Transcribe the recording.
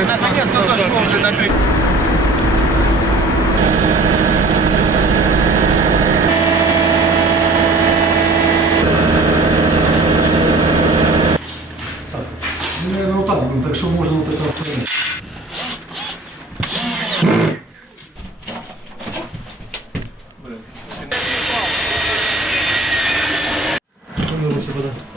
Тогда конец, то, что. Наверное, вот так, ну, так что можно вот это остановить. Ну, сюда.